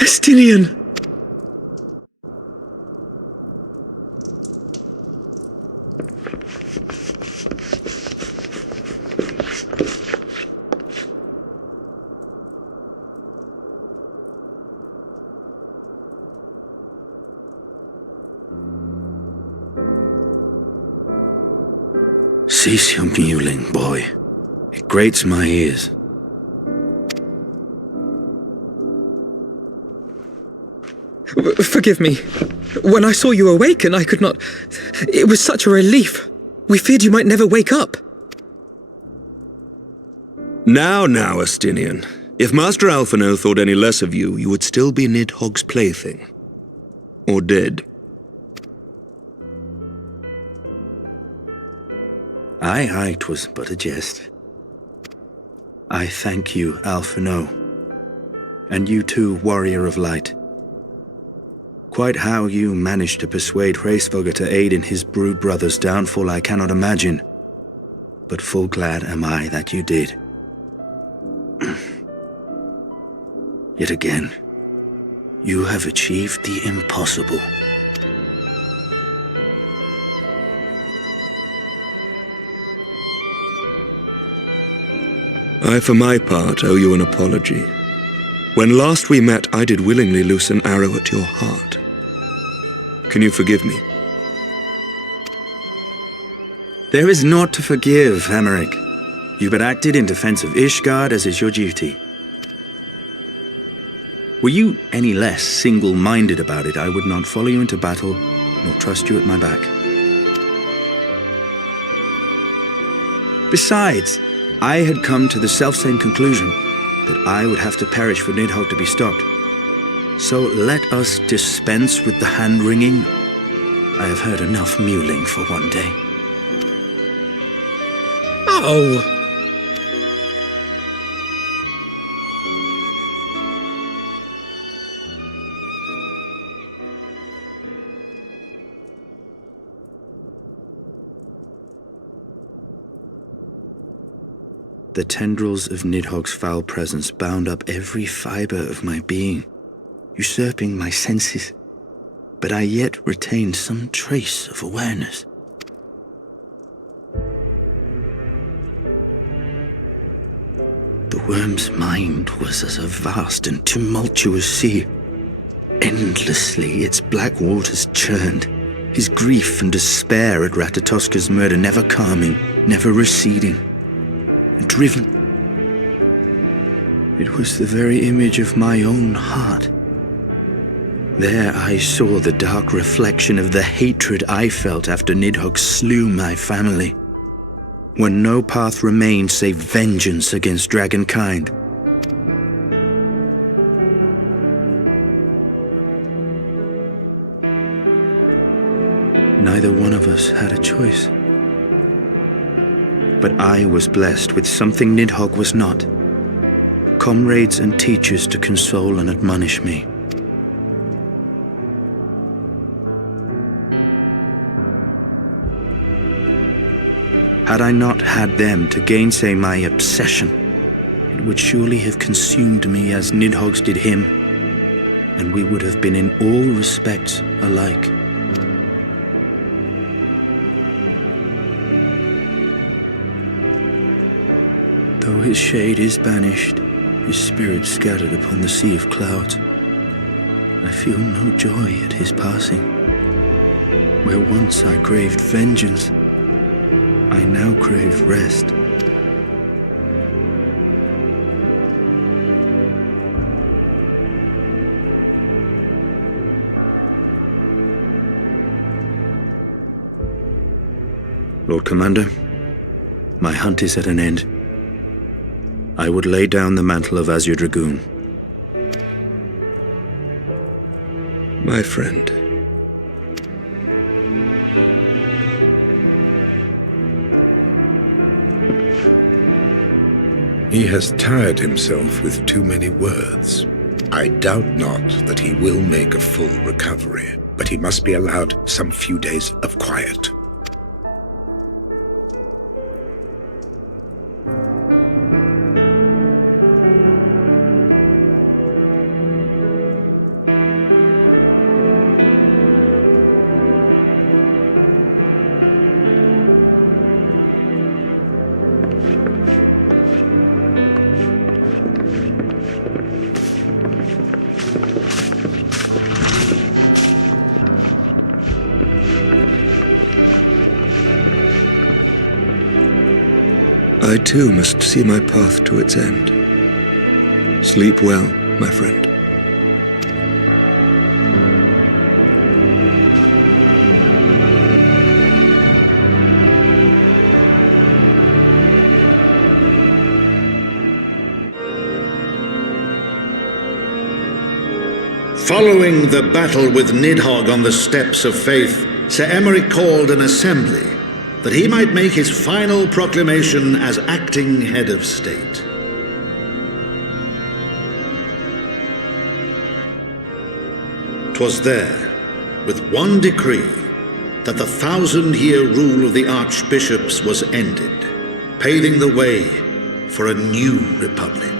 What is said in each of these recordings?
Estinian! Cease your mewling, boy. It grates my ears. Forgive me. When I saw you awaken, I could not... It was such a relief. We feared you might never wake up. Now, Estinian. If Master Alphino thought any less of you, you would still be Nidhogg's plaything. Or dead. Aye, 'twas but a jest. I thank you, Alphino. And you too, Warrior of Light. Quite how you managed to persuade Hraesvogr to aid in his brood brother's downfall I cannot imagine, but full glad am I that you did. Yet again, you have achieved the impossible. I, for my part, owe you an apology. When last we met, I did willingly loose an arrow at your heart. Can you forgive me? There is naught to forgive, Hameric. You but acted in defense of Ishgard as is your duty. Were you any less single-minded about it, I would not follow you into battle, nor trust you at my back. Besides, I had come to the selfsame conclusion, that I would have to perish for Nidhogg to be stopped. So let us dispense with the hand-wringing. I have heard enough mewling for one day. Oh! The tendrils of Nidhogg's foul presence bound up every fiber of my being, usurping my senses, but I yet retained some trace of awareness. The worm's mind was as a vast and tumultuous sea. Endlessly its black waters churned, his grief and despair at Ratatoska's murder never calming, never receding. Driven. It was the very image of my own heart. There I saw the dark reflection of the hatred I felt after Nidhogg slew my family, when no path remained save vengeance against dragonkind. Neither one of us had a choice. But I was blessed with something Nidhogg was not. Comrades and teachers to console and admonish me. Had I not had them to gainsay my obsession, it would surely have consumed me as Nidhogg's did him, and we would have been in all respects alike. Though his shade is banished, his spirit scattered upon the sea of clouds, I feel no joy at his passing. Where once I craved vengeance, I now crave rest. Lord Commander, my hunt is at an end. I would lay down the mantle of Azure Dragoon. My friend. He has tired himself with too many words. I doubt not that he will make a full recovery, but he must be allowed some few days of quiet. I too must see my path to its end. Sleep well, my friend. Following the battle with Nidhogg on the Steps of Faith, Sir Emeric called an assembly that he might make his final proclamation as acting head of state. "'Twas there, with one decree, that the 1,000-year rule of the archbishops was ended, paving the way for a new republic.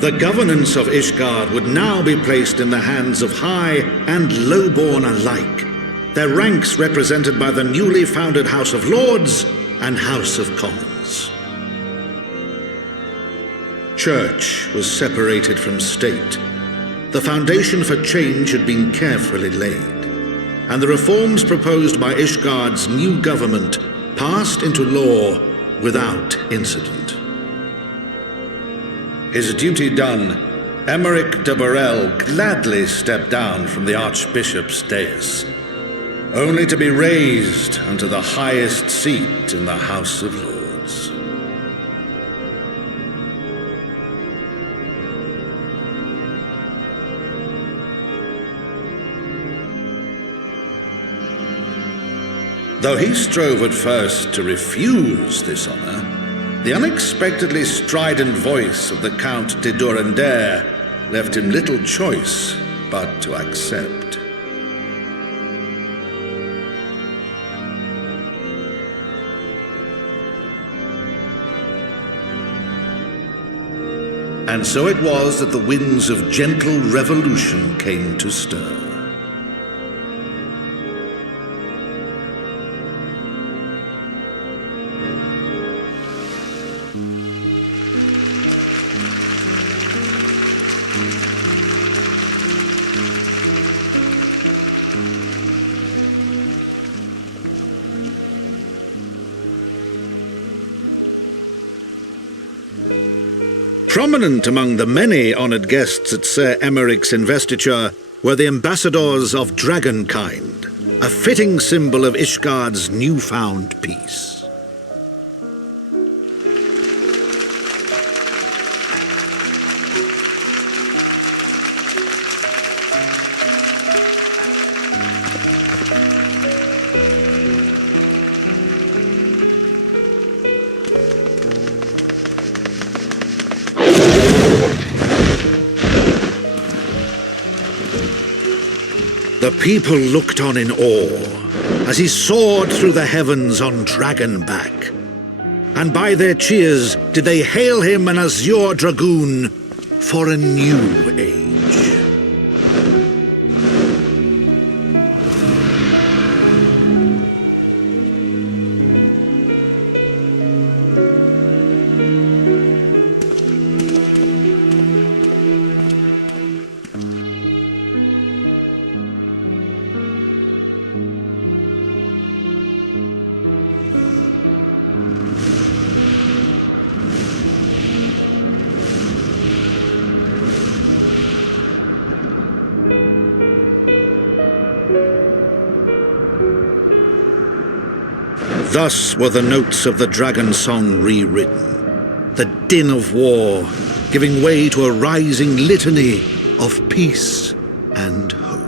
The governance of Ishgard would now be placed in the hands of high and lowborn alike, their ranks represented by the newly founded House of Lords and House of Commons. Church was separated from state. The foundation for change had been carefully laid, and the reforms proposed by Ishgard's new government passed into law without incident. His duty done, Emeric de Burrell gladly stepped down from the Archbishop's dais, only to be raised unto the highest seat in the House of Lords. Though he strove at first to refuse this honor, the unexpectedly strident voice of the Count de Durandare left him little choice but to accept. And so it was that the winds of gentle revolution came to stir. Prominent among the many honored guests at Sir Emeric's investiture were the ambassadors of Dragonkind, a fitting symbol of Ishgard's newfound peace. The people looked on in awe as he soared through the heavens on dragonback, and by their cheers did they hail him an azure dragoon for a new age. Thus were the notes of the dragon song rewritten, the din of war giving way to a rising litany of peace and hope.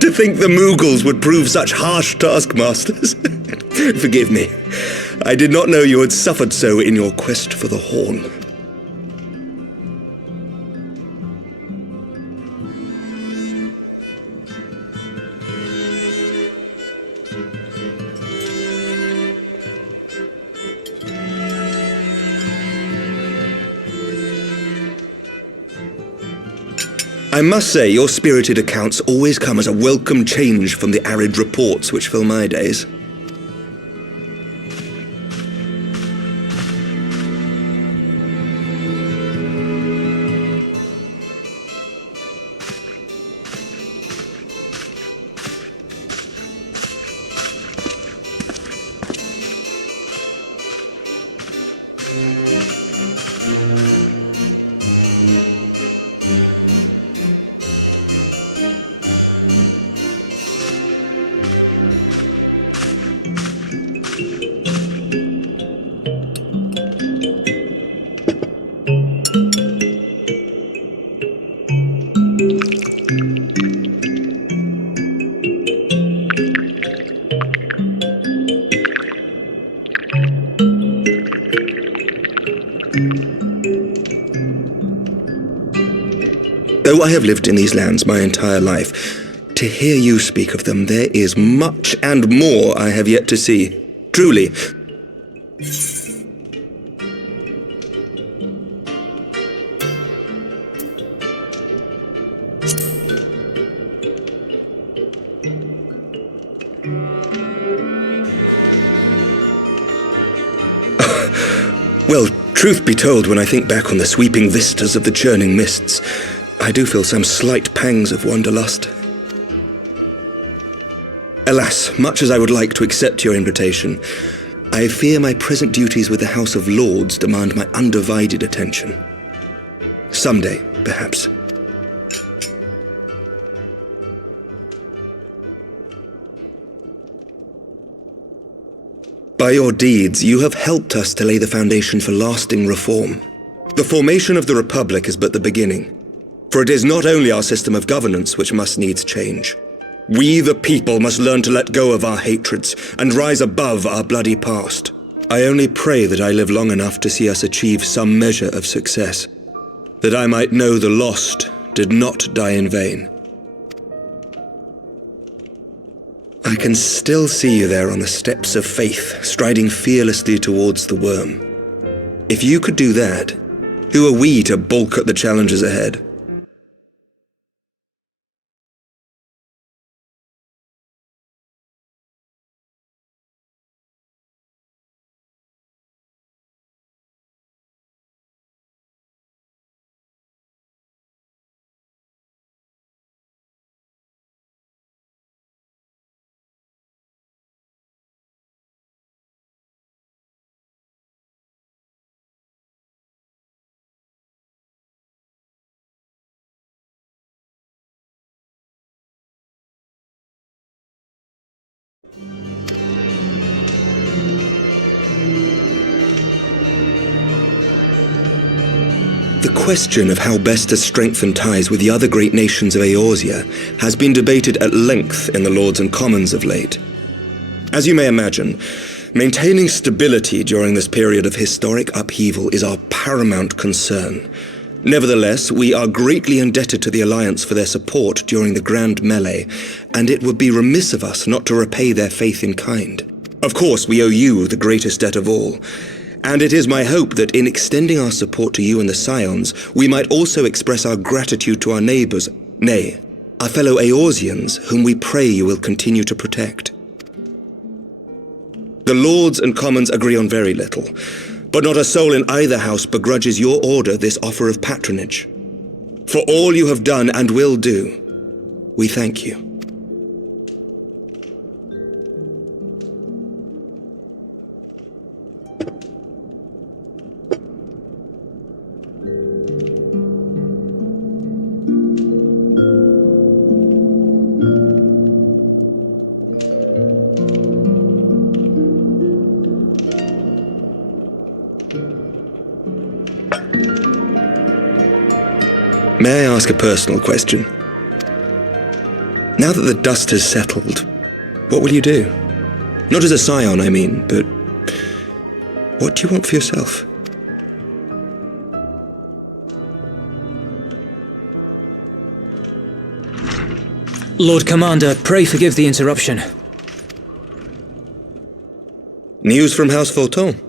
To think the Mughals would prove such harsh taskmasters. Forgive me. I did not know you had suffered so in your quest for the horn. I must say, your spirited accounts always come as a welcome change from the arid reports which fill my days. Though I have lived in these lands my entire life, to hear you speak of them, there is much and more I have yet to see. Truly. Well, truth be told, when I think back on the sweeping vistas of the churning mists, I do feel some slight pangs of wanderlust. Alas, much as I would like to accept your invitation, I fear my present duties with the House of Lords demand my undivided attention. Someday, perhaps. By your deeds, you have helped us to lay the foundation for lasting reform. The formation of the Republic is but the beginning. For it is not only our system of governance which must needs change. We, the people, must learn to let go of our hatreds and rise above our bloody past. I only pray that I live long enough to see us achieve some measure of success, that I might know the lost did not die in vain. I can still see you there on the steps of faith, striding fearlessly towards the worm. If you could do that, who are we to balk at the challenges ahead? The question of how best to strengthen ties with the other great nations of Eorzea has been debated at length in the Lords and Commons of late. As you may imagine, maintaining stability during this period of historic upheaval is our paramount concern. Nevertheless, we are greatly indebted to the Alliance for their support during the Grand Melee, and it would be remiss of us not to repay their faith in kind. Of course, we owe you the greatest debt of all, and it is my hope that in extending our support to you and the Scions, we might also express our gratitude to our neighbours, nay, our fellow Eorzeans, whom we pray you will continue to protect. The Lords and Commons agree on very little, but not a soul in either house begrudges your order this offer of patronage. For all you have done and will do, we thank you. ask a personal question? Now that the dust has settled, what will you do? Not as a scion, I mean, but what do you want for yourself? Lord Commander, pray forgive the interruption. News from House Fulton?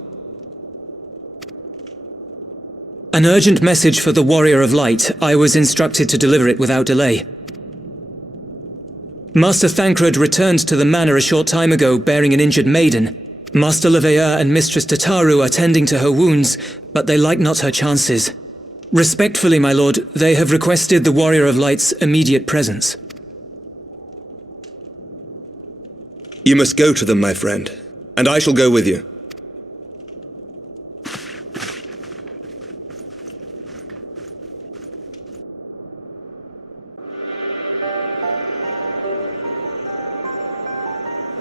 An urgent message for the Warrior of Light. I was instructed to deliver it without delay. Master Thancred returned to the manor a short time ago, bearing an injured maiden. Master Leveilleur and Mistress Tataru are tending to her wounds, but they like not her chances. Respectfully, my lord, they have requested the Warrior of Light's immediate presence. You must go to them, my friend, and I shall go with you.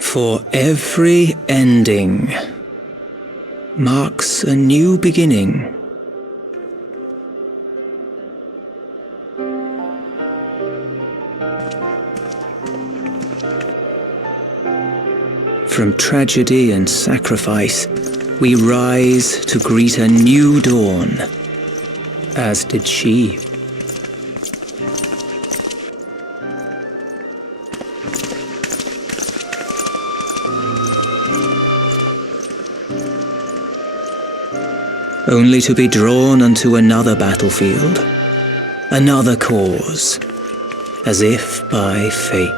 For every ending marks a new beginning. From tragedy and sacrifice, we rise to greet a new dawn, as did she. Only to be drawn unto another battlefield, another cause, as if by fate.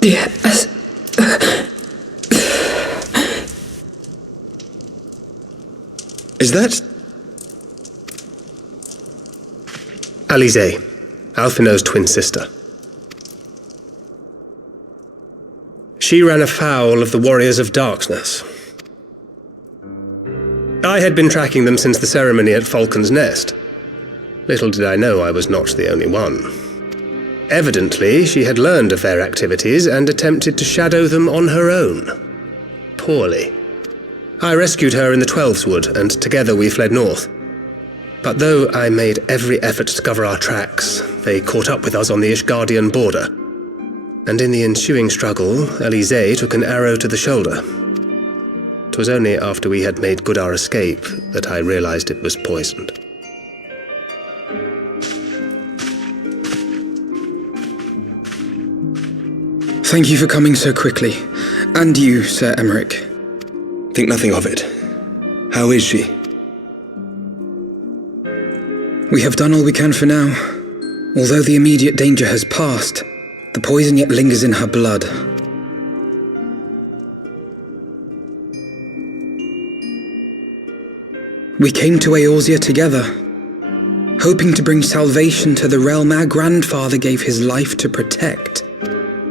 Yes. Is that... Alize, Alphinaud's twin sister. She ran afoul of the Warriors of Darkness. I had been tracking them since the ceremony at Falcon's Nest. Little did I know I was not the only one. Evidently, she had learned of their activities and attempted to shadow them on her own. Poorly. I rescued her in the Hevensward, and together we fled north. But though I made every effort to cover our tracks, they caught up with us on the Ishgardian border. And in the ensuing struggle, Alize took an arrow to the shoulder. 'Twas only after we had made good our escape that I realized it was poisoned. Thank you for coming so quickly. And you, Sir Emmerich. Think nothing of it. How is she? We have done all we can for now. Although the immediate danger has passed, the poison yet lingers in her blood. We came to Eorzea together, hoping to bring salvation to the realm our grandfather gave his life to protect.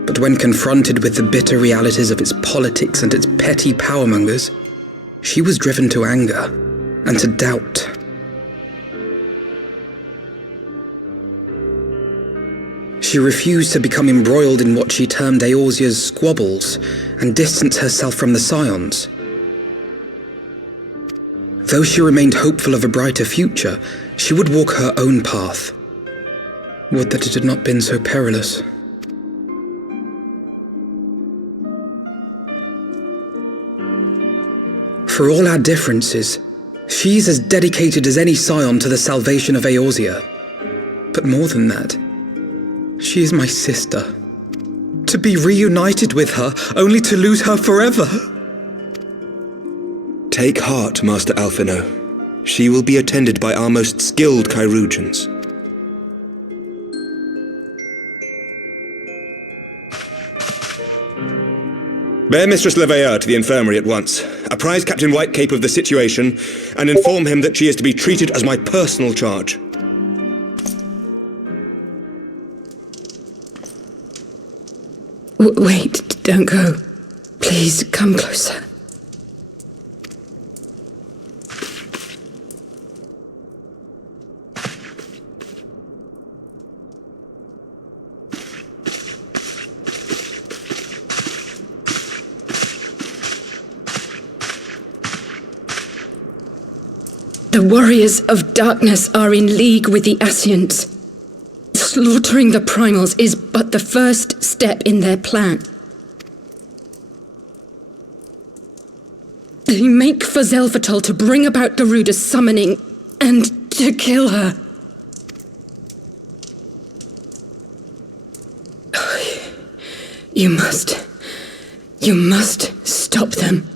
But when confronted with the bitter realities of its politics and its petty powermongers, she was driven to anger and to doubt. She refused to become embroiled in what she termed Eorzea's squabbles and distance herself from the Scions. Though she remained hopeful of a brighter future, she would walk her own path. Would that it had not been so perilous. For all our differences, she's as dedicated as any scion to the salvation of Eorzea. But more than that, she is my sister. To be reunited with her, only to lose her forever. Take heart, Master Alphinaud. She will be attended by our most skilled chirurgeons. Bear Mistress Leveilleur to the infirmary at once. Apprise Captain Whitecape of the situation, and inform him that she is to be treated as my personal charge. Wait, don't go. Please, come closer. The warriors of darkness are in league with the Ascients. Slaughtering the primals is but the first step in their plan. They make for Zelvatol to bring about Garuda's summoning and to kill her. You must stop them.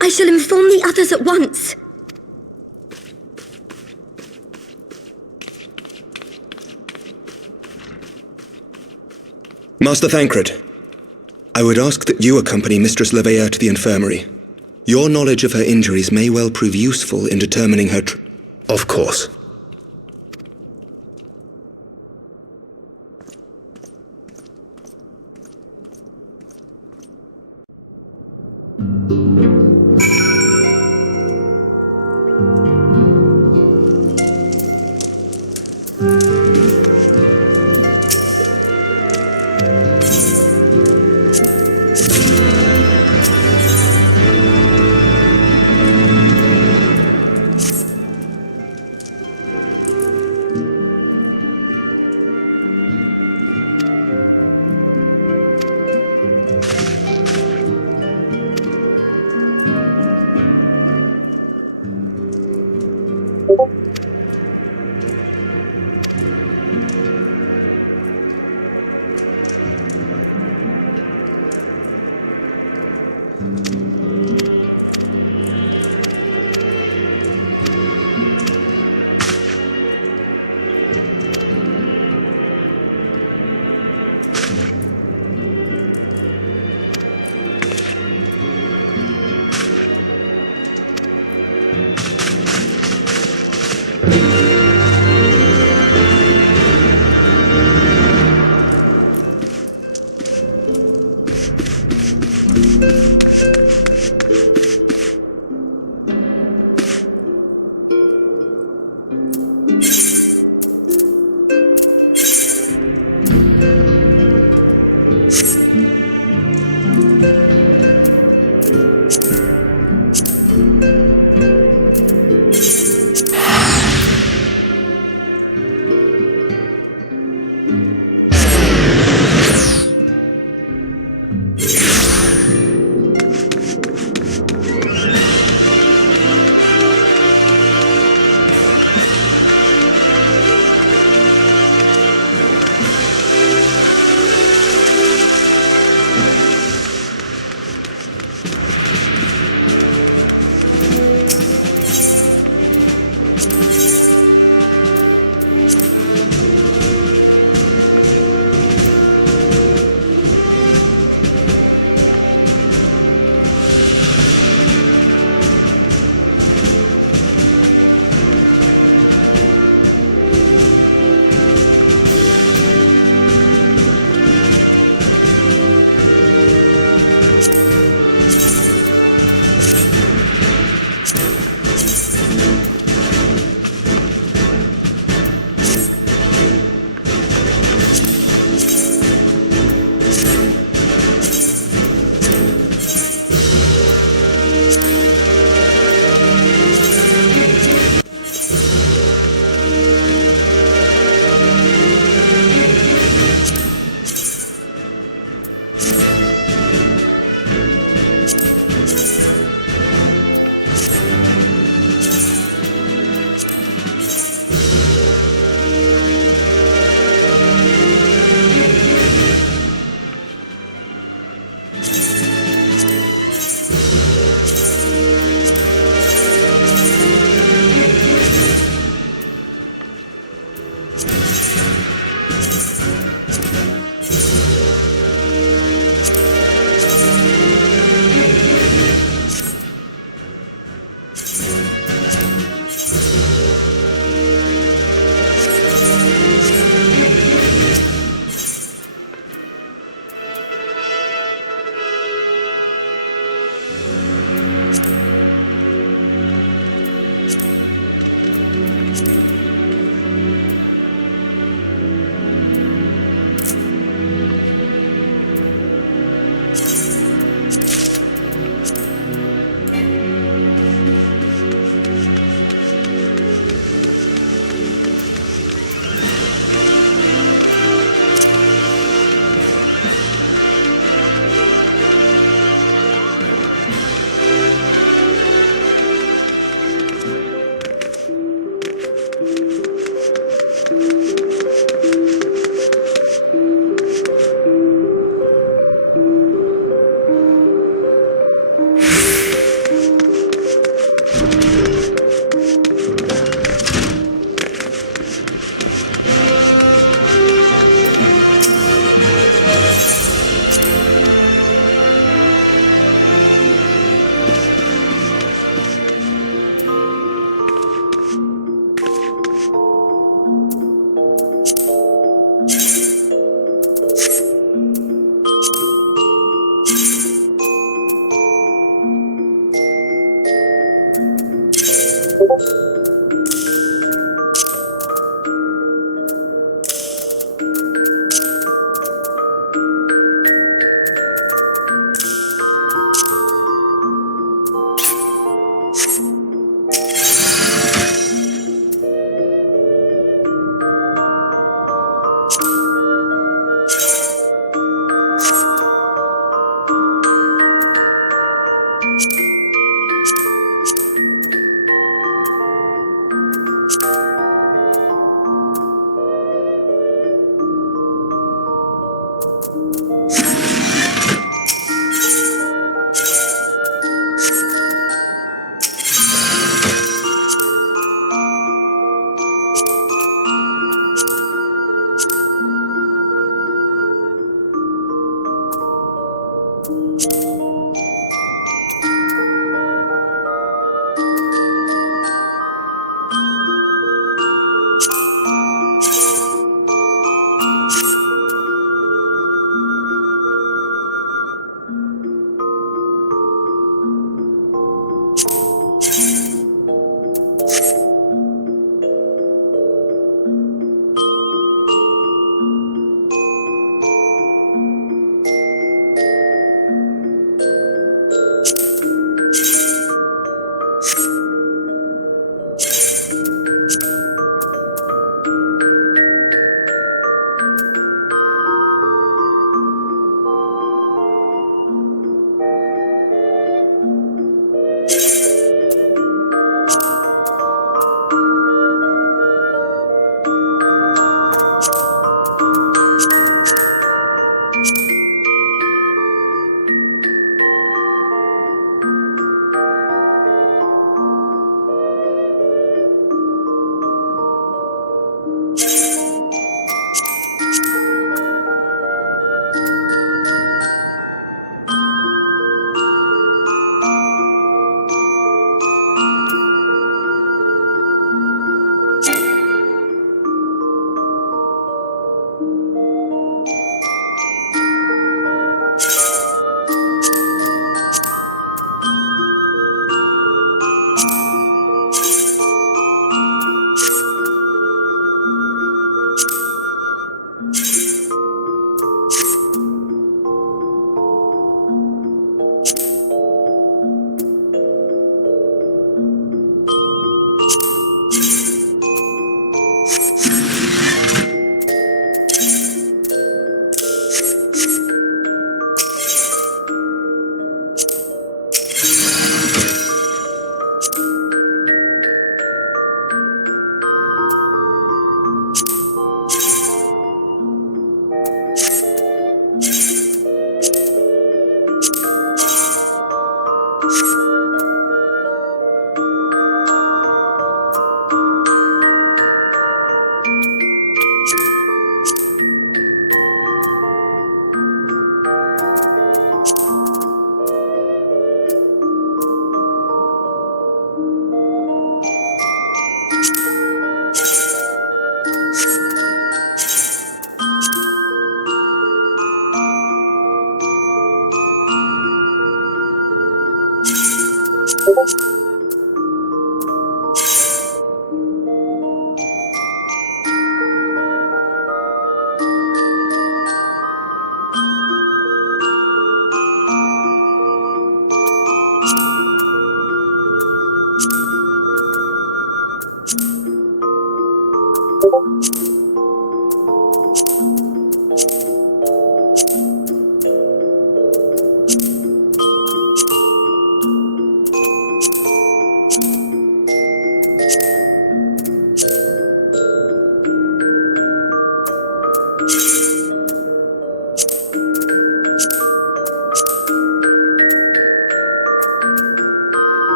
I shall inform the others at once. Master Thancred, I would ask that you accompany Mistress Leveilleur to the infirmary. Your knowledge of her injuries may well prove useful in determining her Of course.